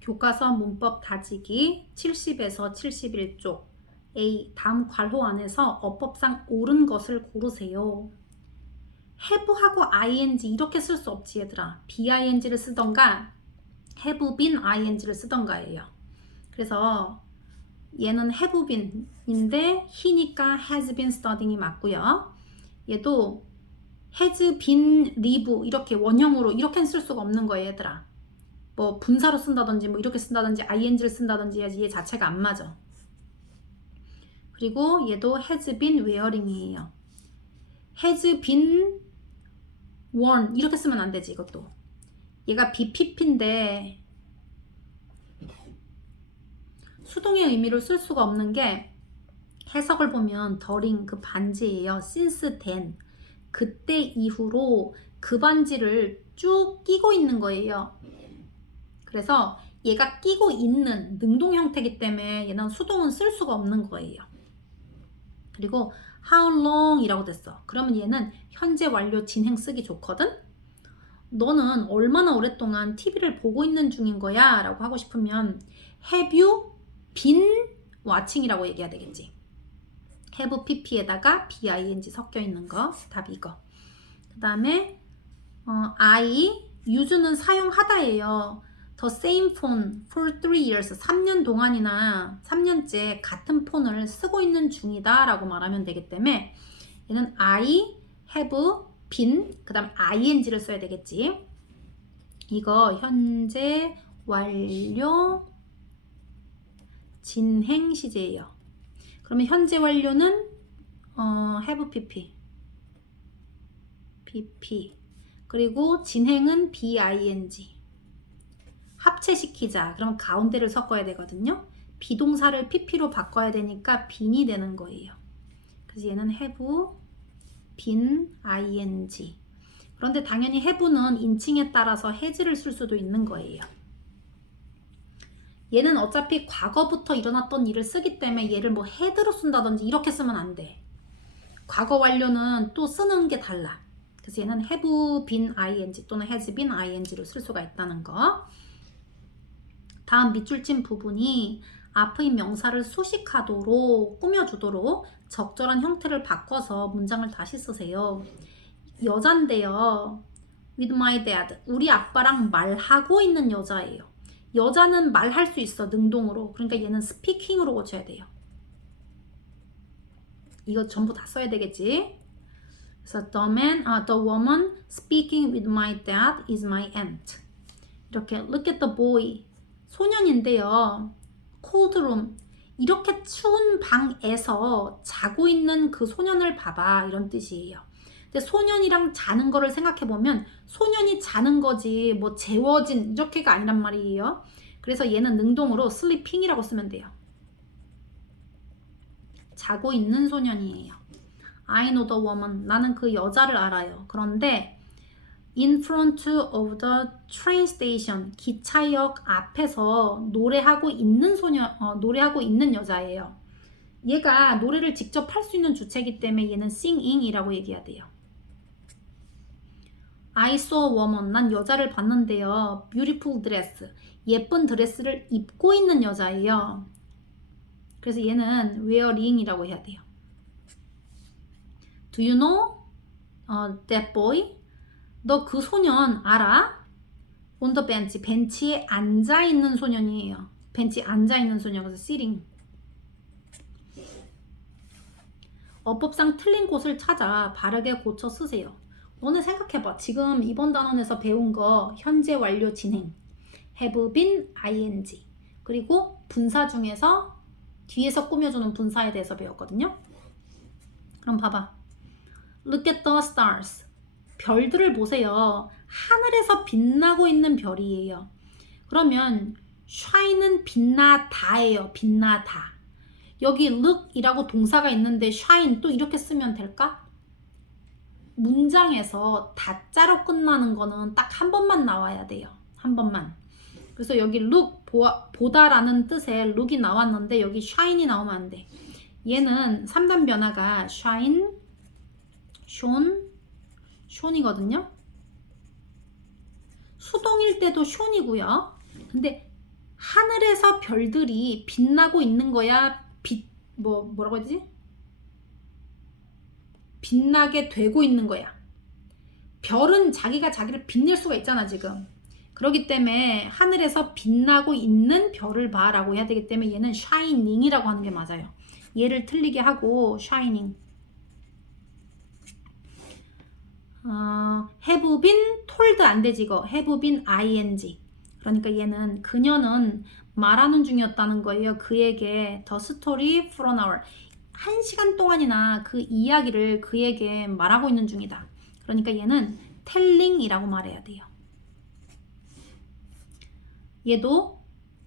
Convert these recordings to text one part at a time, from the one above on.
교과서 문법 다지기 70에서 71쪽 A. 다음 괄호 안에서 어법상 옳은 것을 고르세요. have하고 ing 이렇게 쓸 수 없지 얘들아. bing를 쓰던가 have been ing를 쓰던가예요. 그래서 얘는 have been인데 he니까 has been studying이 맞고요. 얘도 has been live 이렇게 원형으로 이렇게 쓸 수가 없는 거예요 얘들아. 뭐 분사로 쓴다든지 뭐 이렇게 쓴다든지 ing를 쓴다든지 해야지 얘 자체가 안 맞아. 그리고 얘도 has been wearing이에요. has been worn 이렇게 쓰면 안 되지 이것도. 얘가 BPP인데 수동의 의미로 쓸 수가 없는 게 해석을 보면 during 그 반지예요. since then 그때 이후로 그 반지를 쭉 끼고 있는 거예요. 그래서 얘가 끼고 있는 능동 형태이기 때문에 얘는 수동은 쓸 수가 없는 거예요. 그리고 how long 이라고 됐어. 그러면 얘는 현재 완료 진행 쓰기 좋거든. 너는 얼마나 오랫동안 TV를 보고 있는 중인 거야? 라고 하고 싶으면 have you been watching 이라고 얘기해야 되겠지. have pp에다가 bing 섞여 있는 거 답이 이거. 그 다음에 I use는 사용하다예요. The same phone for 3 years 3년 동안이나 3년째 같은 폰을 쓰고 있는 중이다 라고 말하면 되기 때문에 얘는 I have been 그 다음 ing를 써야 되겠지. 이거 현재 완료 진행 시제예요. 그러면 현재 완료는 have pp 그리고 진행은 bing 합체시키자. 그럼 가운데를 섞어야 되거든요. 비동사를 pp로 바꿔야 되니까 bean이 되는 거예요. 그래서 얘는 have been ing. 그런데 당연히 have는 인칭에 따라서 has를 쓸 수도 있는 거예요. 얘는 어차피 과거부터 일어났던 일을 쓰기 때문에 얘를 뭐 had로 쓴다든지 이렇게 쓰면 안 돼. 과거 완료는 또 쓰는 게 달라. 그래서 얘는 have been ing 또는 has been ing로 쓸 수가 있다는 거. 다음 밑줄 친 부분이 앞의 명사를 수식하도록 꾸며주도록 적절한 형태를 바꿔서 문장을 다시 쓰세요. 여잔데요. with my dad. 우리 아빠랑 말하고 있는 여자예요. 여자는 말할 수 있어. 능동으로. 그러니까 얘는 speaking으로 고쳐야 돼요. 이거 전부 다 써야 되겠지. 그래서 the woman speaking with my dad is my aunt. 이렇게 look at the boy. 소년인데요. cold room. 이렇게 추운 방에서 자고 있는 그 소년을 봐봐. 이런 뜻이에요. 근데 소년이랑 자는 거를 생각해보면 소년이 자는 거지 뭐 재워진 이렇게가 아니란 말이에요. 그래서 얘는 능동으로 sleeping이라고 쓰면 돼요. 자고 있는 소년이에요. I know the woman. 나는 그 여자를 알아요. 그런데 in front of the train station. 기차역 앞에서 노래하고 있는 노래하고 있는 여자예요. 얘가 노래를 직접 할 수 있는 주체이기 때문에 얘는 singing이라고 얘기해야 돼요. I saw a woman. 난 여자를 봤는데요. beautiful dress. 예쁜 드레스를 입고 있는 여자예요. 그래서 얘는 wearing이라고 해야 돼요. Do you know that boy? 너 그 소년 알아? On the bench. 벤치에 앉아있는 소년이에요. 벤치에 앉아있는 소년. 그래서 sitting. 어법상 틀린 곳을 찾아 바르게 고쳐 쓰세요. 너네 생각해봐. 지금 이번 단원에서 배운 거 현재 완료 진행 have been ing 그리고 분사 중에서 뒤에서 꾸며주는 분사에 대해서 배웠거든요. 그럼 봐봐. Look at the stars. 별들을 보세요. 하늘에서 빛나고 있는 별이에요. 그러면 shine은 빛나다예요. 빛나다. 여기 look이라고 동사가 있는데 shine 또 이렇게 쓰면 될까? 문장에서 다자로 끝나는 거는 딱 한 번만 나와야 돼요. 한 번만. 그래서 여기 look, 보다라는 뜻의 look이 나왔는데 여기 shine이 나오면 안 돼. 얘는 3단 변화가 shine, shone, shone이거든요. 수동일 때도 shone이고요. 근데 하늘에서 별들이 빛나고 있는 거야? 뭐라고 해야 되지? 빛나게 되고 있는 거야. 별은 자기가 자기를 빛낼 수가 있잖아 지금. 그렇기 때문에 하늘에서 빛나고 있는 별을 봐 라고 해야 되기 때문에 얘는 shining이라고 하는 게 맞아요. 얘를 틀리게 하고 shining. have been told 안 되지 이거. have been ing. 그러니까 얘는 그녀는 말하는 중이었다는 거예요. 그에게 the story for an hour. 1시간 동안이나 그 이야기를 그에게 말하고 있는 중이다. 그러니까 얘는 telling이라고 말해야 돼요. 얘도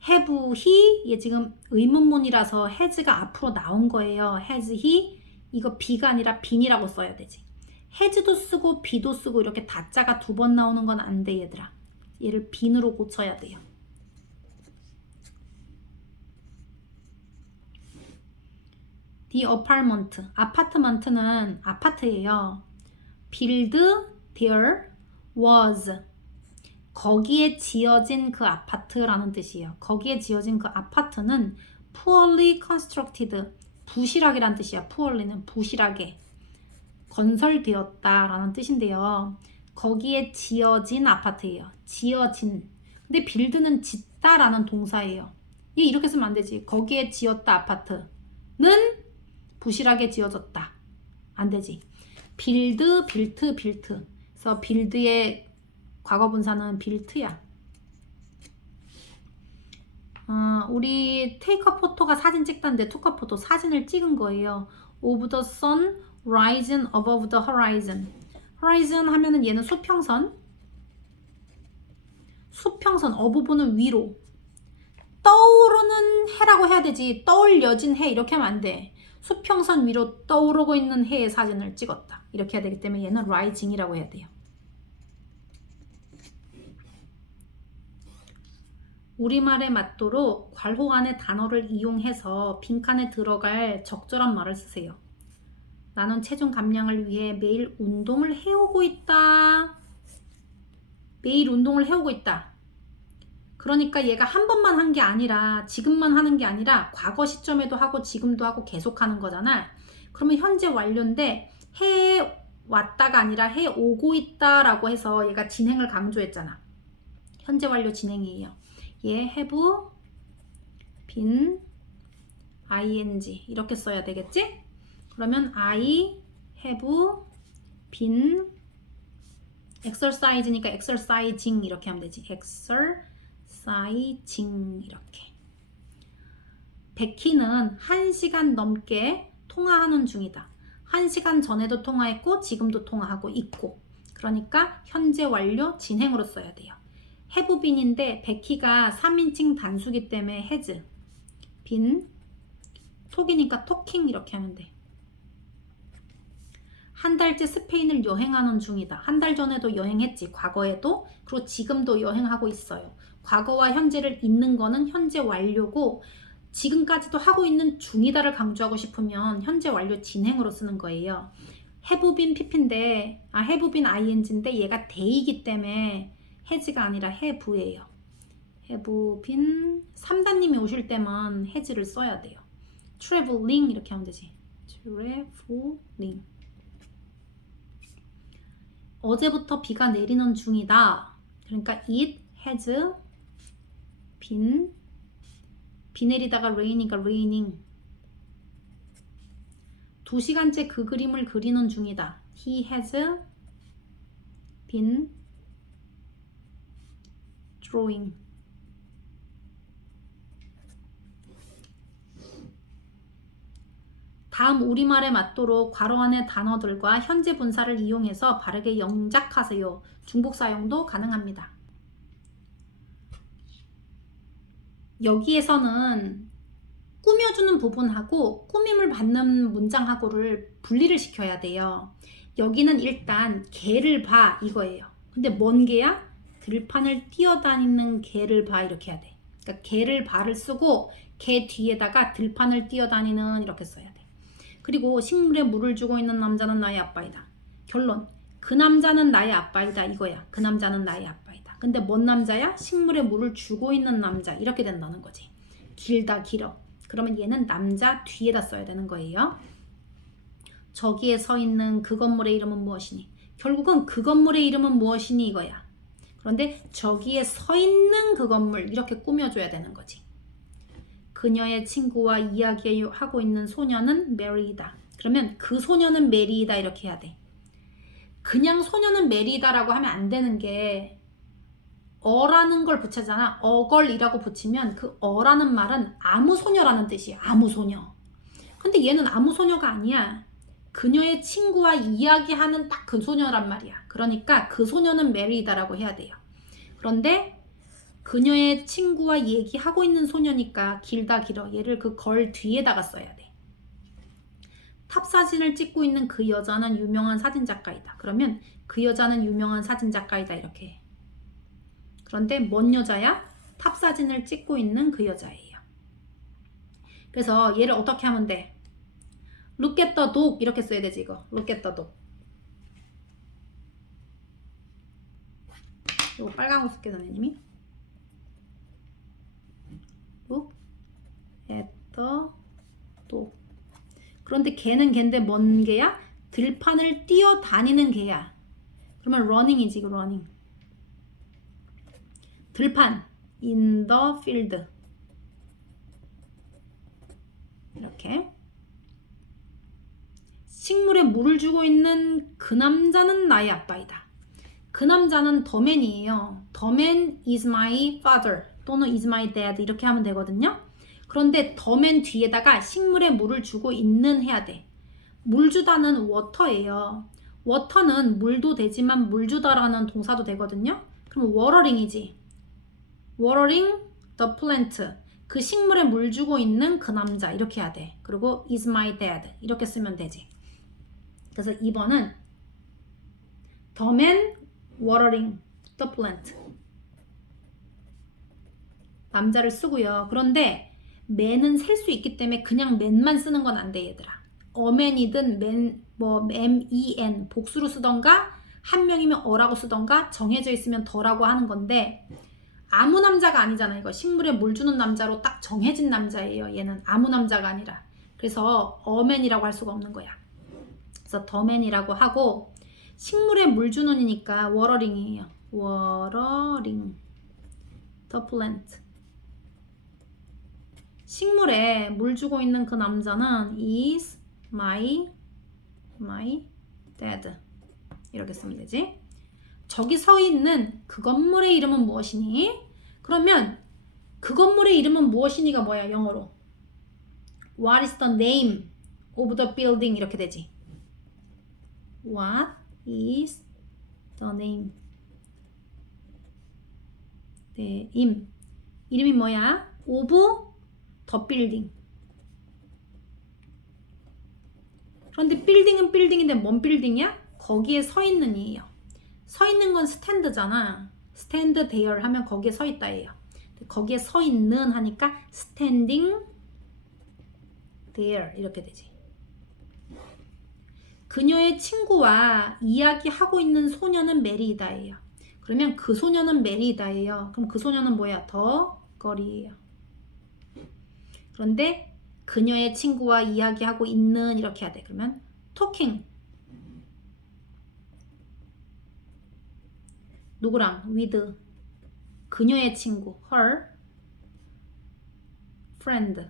have he, 얘 지금 의문문이라서 has가 앞으로 나온 거예요. has he, 이거 be가 아니라 been이라고 써야 되지. has도 쓰고 be도 쓰고 이렇게 다자가 2번 나오는 건 안 돼 얘들아. 얘를 been으로 고쳐야 돼요. The apartment, 아파트먼트는 아파트예요. build there was, 거기에 지어진 그 아파트라는 뜻이에요. 거기에 지어진 그 아파트는 poorly constructed, 부실하게란 뜻이야. poorly는 부실하게 건설되었다라는 뜻인데요. 거기에 지어진 아파트예요. 지어진. 근데 build는 짓다라는 동사예요. 얘 이렇게 쓰면 안 되지. 거기에 지었다 아파트는 부실하게 지어졌다. 안 되지. build, built. 그래서 build의 과거분사는 built야. 우리 take a photo가 사진 찍다는데 took a photo 사진을 찍은 거예요. of the sun rising above the horizon. horizon 하면은 얘는 수평선. 수평선 어부보는 위로. 떠오르는 해라고 해야 되지. 떠올려진 해 이렇게 하면 안 돼. 수평선 위로 떠오르고 있는 해의 사진을 찍었다. 이렇게 해야 되기 때문에 얘는 rising이라고 해야 돼요. 우리말에 맞도록 괄호 안에 단어를 이용해서 빈칸에 들어갈 적절한 말을 쓰세요. 나는 체중 감량을 위해 매일 운동을 해오고 있다. 매일 운동을 해오고 있다. 그러니까 얘가 한 번만 한 게 아니라 지금만 하는 게 아니라 과거 시점에도 하고 지금도 하고 계속 하는 거잖아. 그러면 현재 완료인데 해 왔다가 아니라 해 오고 있다라고 해서 얘가 진행을 강조했잖아. 현재 완료 진행이에요. 얘 have been ing 이렇게 써야 되겠지? 그러면 I have been exercise니까 exercising 이렇게 하면 되지. exercising 이렇게. 베키는 1시간 넘게 통화하는 중이다. 1시간 전에도 통화했고 지금도 통화하고 있고. 그러니까 현재 완료 진행으로 써야 돼요. have been인데 베키가 3인칭 단수기 때문에 has been, 톡이니까 talking 이렇게 하면 돼. 한 달째 스페인을 여행하는 중이다. 한 달 전에도 여행했지. 과거에도. 그리고 지금도 여행하고 있어요. 과거와 현재를 잇는 거는 현재 완료고 지금까지도 하고 있는 중이다를 강조하고 싶으면 현재 완료 진행으로 쓰는 거예요. have been pp인데 have been ing인데 얘가 대이기 때문에 has가 아니라 have예요. have been 3단님이 오실 때만 has를 써야 돼요. traveling 이렇게 하면 되지. traveling. 어제부터 비가 내리는 중이다. 그러니까 it has been, 비 내리다가 rain이니까 raining. 2시간째 그 그림을 그리는 중이다. He has been drawing. 다음 우리말에 맞도록 괄호 안의 단어들과 현재 분사를 이용해서 바르게 영작하세요. 중복 사용도 가능합니다. 여기에서는 꾸며주는 부분하고 꾸밈을 받는 문장하고를 분리를 시켜야 돼요. 여기는 일단 개를 봐 이거예요. 근데 뭔 개야? 들판을 뛰어다니는 개를 봐 이렇게 해야 돼. 그러니까 개를 봐를 쓰고 개 뒤에다가 들판을 뛰어다니는 이렇게 써야 돼. 그리고 식물에 물을 주고 있는 남자는 나의 아빠이다. 결론, 그 남자는 나의 아빠이다 이거야. 그 남자는 나의 아빠이다. 근데 뭔 남자야? 식물에 물을 주고 있는 남자. 이렇게 된다는 거지. 길다 길어. 그러면 얘는 남자 뒤에다 써야 되는 거예요. 저기에 서 있는 그 건물의 이름은 무엇이니? 결국은 그 건물의 이름은 무엇이니 이거야. 그런데 저기에 서 있는 그 건물 이렇게 꾸며줘야 되는 거지. 그녀의 친구와 이야기하고 있는 소녀는 메리이다. 그러면 그 소녀는 메리이다 이렇게 해야 돼. 그냥 소녀는 메리이다라고 하면 안 되는 게 어라는 걸 붙이잖아. 어걸이라고 붙이면 그 어라는 말은 아무 소녀라는 뜻이야. 아무 소녀. 근데 얘는 아무 소녀가 아니야. 그녀의 친구와 이야기하는 딱 그 소녀란 말이야. 그러니까 그 소녀는 메리이다라고 해야 돼요. 그런데 그녀의 친구와 얘기하고 있는 소녀니까 길다 길어. 얘를 그 걸 뒤에다가 써야 돼. 탑 사진을 찍고 있는 그 여자는 유명한 사진작가이다. 그러면 그 여자는 유명한 사진작가이다 이렇게 해. 그런데 뭔 여자야? 탑 사진을 찍고 있는 그 여자예요. 그래서 얘를 어떻게 하면 돼? Look at the dog 이렇게 써야 되지 이거. Look at the dog. 이거 빨간 옷 쓸게 선생님이. Look at the dog. 그런데 걔는 걔인데 뭔 개야? 들판을 뛰어다니는 개야. 그러면 running이지 이거 running. 들판 in the field 이렇게. 식물에 물을 주고 있는 그 남자는 나의 아빠이다. 그 남자는 the man이에요. The man is my father 또는 is my dad 이렇게 하면 되거든요. 그런데 the man 뒤에다가 식물에 물을 주고 있는 해야 돼. 물 주다는 water예요. water는 물도 되지만 물 주다라는 동사도 되거든요. 그럼 watering이지. watering the plant. 그 식물에 물 주고 있는 그 남자 이렇게 해야 돼. 그리고 is my dad 이렇게 쓰면 되지. 그래서 2번은 the man watering the plant. 남자를 쓰고요. 그런데 man은 셀 수 있기 때문에 그냥 man만 쓰는 건 안 돼 얘들아. 어맨이든 man, 뭐 men 복수로 쓰던가 한 명이면 어라고 쓰던가 정해져 있으면 더라고 하는 건데 아무 남자가 아니잖아. 이거 식물에 물 주는 남자로 딱 정해진 남자예요. 얘는 아무 남자가 아니라. 그래서 어맨이라고 할 수가 없는 거야. 그래서 더맨이라고 하고 식물에 물 주는이니까 워러링이에요. 워러링 the plant. 식물에 물 주고 있는 그 남자는 is my dad 이렇게 쓰면 되지. 저기 서 있는 그 건물의 이름은 무엇이니? 그러면 그 건물의 이름은 무엇이니가 뭐야 영어로? What is the name of the building 이렇게 되지. What is the name? 네, 이름이 뭐야? of the building. 그런데 빌딩은 빌딩인데 뭔 빌딩이야? 거기에 서 있는 이에요. 서 있는 건 스탠드잖아. stand there 하면 거기에 서 있다예요. 거기에 서 있는 하니까 standing there 이렇게 되지. 그녀의 친구와 이야기하고 있는 소녀는 메리이다예요. 그러면 그 소녀는 메리이다예요. 그럼 그 소녀는 뭐야? 더 걸이에요. 그런데 그녀의 친구와 이야기하고 있는 이렇게 해야 돼. 그러면 talking. 누구랑? with. 그녀의 친구. her friend.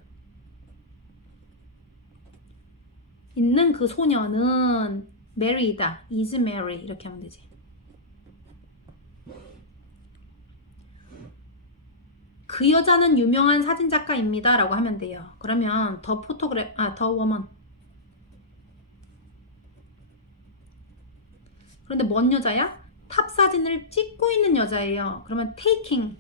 있는 그 소녀는 mary이다. is Mary. 이렇게 하면 되지. 그 여자는 유명한 사진작가입니다. 라고 하면 돼요. 그러면 the woman. 그런데 뭔 여자야? 탑 사진을 찍고 있는 여자예요. 그러면 taking.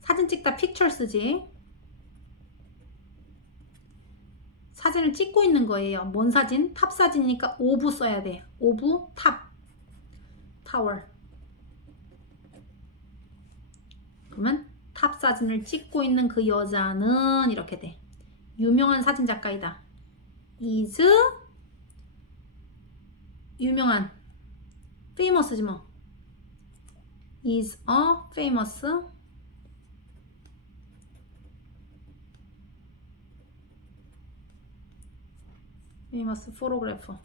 사진 찍다 picture 쓰지. 사진을 찍고 있는 거예요. 뭔 사진? 탑 사진이니까 of 써야 돼. of 탑. 타워. 그러면 탑 사진을 찍고 있는 그 여자는 이렇게 돼. 유명한 사진작가이다. is 유명한 famous지 뭐. is a famous photographer.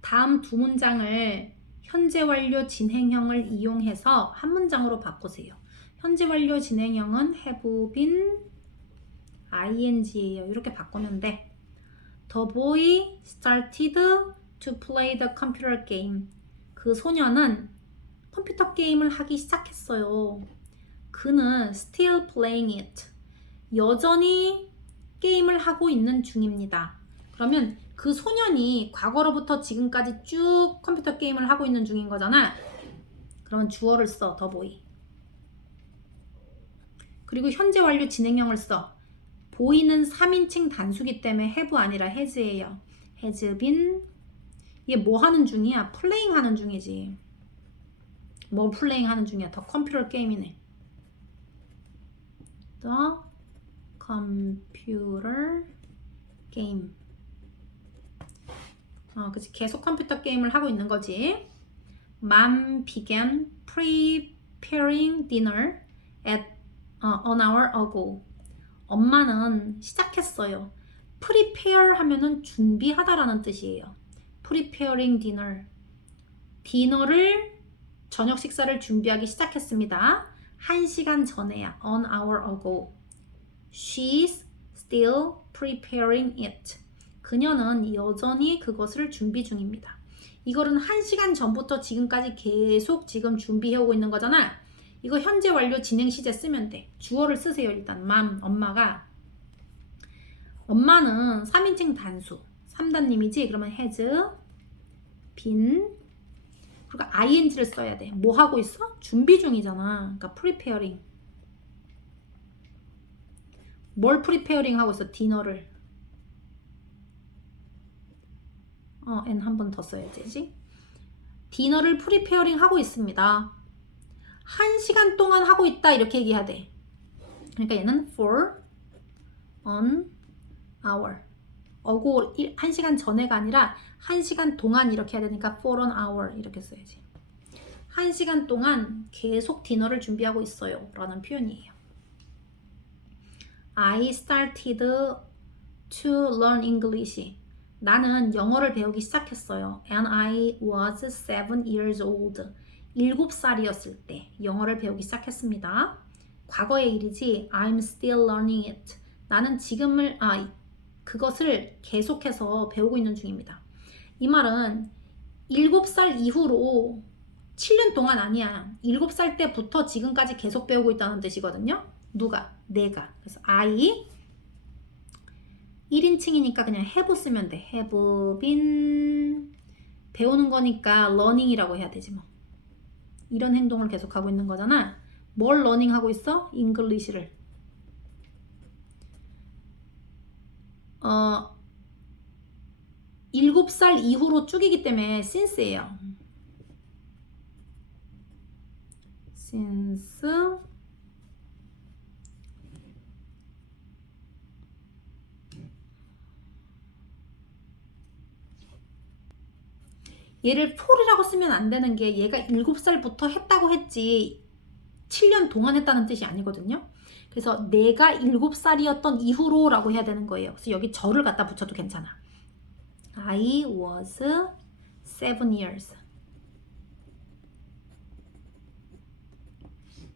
다음 두 문장을 현재 완료 진행형을 이용해서 한 문장으로 바꾸세요. 현재 완료 진행형은 have been ing예요. 이렇게 바꾸면 돼. The boy started to play the computer game. 그 소녀는 컴퓨터 게임을 하기 시작했어요. 그는 still playing it. 여전히 게임을 하고 있는 중입니다. 그러면 그 소년이 과거로부터 지금까지 쭉 컴퓨터 게임을 하고 있는 중인 거잖아. 그러면 주어를 써, the boy. 그리고 현재 완료 진행형을 써. 보이는 3인칭 단수기 때문에 have 아니라 has예요. has been. 얘 뭐 하는 중이야? 플레잉 하는 중이지. 뭐 플레잉 하는 중이야? 더 컴퓨터 게임이네. The computer game. 그치. 계속 컴퓨터 게임을 하고 있는 거지. Mom began preparing dinner at an hour ago. 엄마는 시작했어요. prepare 하면은 준비하다라는 뜻이에요. preparing dinner. 디너를 저녁 식사를 준비하기 시작했습니다. 1시간 전에야. an hour ago. She's still preparing it. 그녀는 여전히 그것을 준비 중입니다. 이거는 1시간 전부터 지금까지 계속 지금 준비해오고 있는 거잖아. 이거 현재 완료 진행 시제 쓰면 돼. 주어를 쓰세요. 일단 mom, 엄마는 3인칭 단수 3단님이지. 그러면 has been. 그리고 ing를 써야 돼. 뭐 하고 있어? 준비 중이잖아. 그러니까 preparing. 뭘 preparing 하고 있어? 디너를. and 한 번 더 써야 되지. 디너를 프리페어링 하고 있습니다. 1시간 동안 하고 있다 이렇게 얘기해야 돼. 그러니까 얘는 for an hour. 어고 1시간 전에가 아니라 1시간 동안 이렇게 해야 되니까 for an hour 이렇게 써야지. 1시간 동안 계속 디너를 준비하고 있어요 라는 표현이에요. I started to learn English. 나는 영어를 배우기 시작했어요. And I was 7 years old. 7살이었을 때 영어를 배우기 시작했습니다. 과거의 일이지. I'm still learning it. 나는 그것을 계속해서 배우고 있는 중입니다. 이 말은 7살 이후로 7년 동안 아니야. 7살 때부터 지금까지 계속 배우고 있다는 뜻이거든요. 누가? 내가. 그래서 I 1인칭이니까 그냥 have 쓰면 돼. have been. 배우는 거니까 learning이라고 해야 되지 뭐. 이런 행동을 계속하고 있는 거잖아. 뭘 learning 하고 있어? English를. 7살 이후로 쭉이기 때문에 since예요. since 얘를 for이라고 쓰면 안 되는 게 얘가 7살부터 했다고 했지 7년 동안 했다는 뜻이 아니거든요. 그래서 내가 7살이었던 이후로 라고 해야 되는 거예요. 그래서 여기 절을 갖다 붙여도 괜찮아. I was 7 years.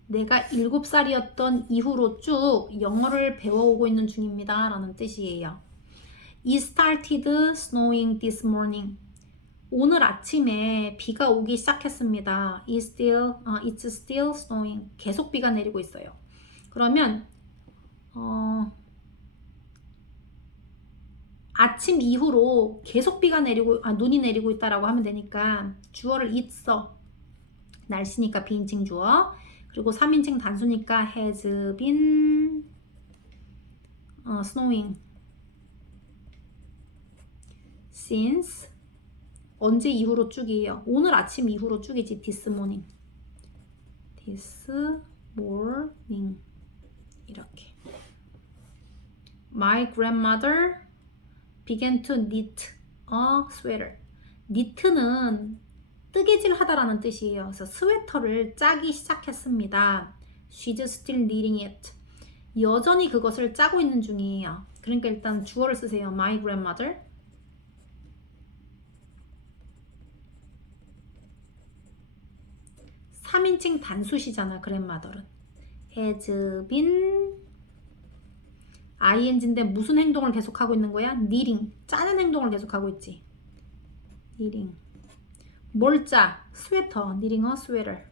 내가 7살이었던 이후로 쭉 영어를 배워오고 있는 중입니다 라는 뜻이에요. It started snowing this morning. 오늘 아침에 비가 오기 시작했습니다. It's still snowing. 계속 비가 내리고 있어요. 그러면 아침 이후로 계속 비가 내리고 눈이 내리고 있다라고 하면 되니까 주어를 it 써. 날씨니까 비인칭 주어. 그리고 3인칭 단수니까 has been snowing since. 언제 이후로 쭉이에요? 오늘 아침 이후로 쭉이지. this morning. 이렇게. My grandmother began to knit a sweater. knit는 뜨개질 하다라는 뜻이에요. 그래서 스웨터를 짜기 시작했습니다. She's still knitting it. 여전히 그것을 짜고 있는 중이에요. 그러니까 일단 주어를 쓰세요. My grandmother. 3인칭 단수시잖아. grandmother은. has been ing인데 무슨 행동을 계속하고 있는 거야? knitting. 짜는 행동을 계속하고 있지. knitting. 뭘 짜? 스웨터. knitting a sweater.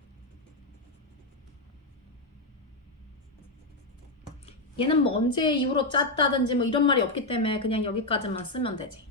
얘는 뭐 언제 이후로 짰다든지 뭐 이런 말이 없기 때문에 그냥 여기까지만 쓰면 되지.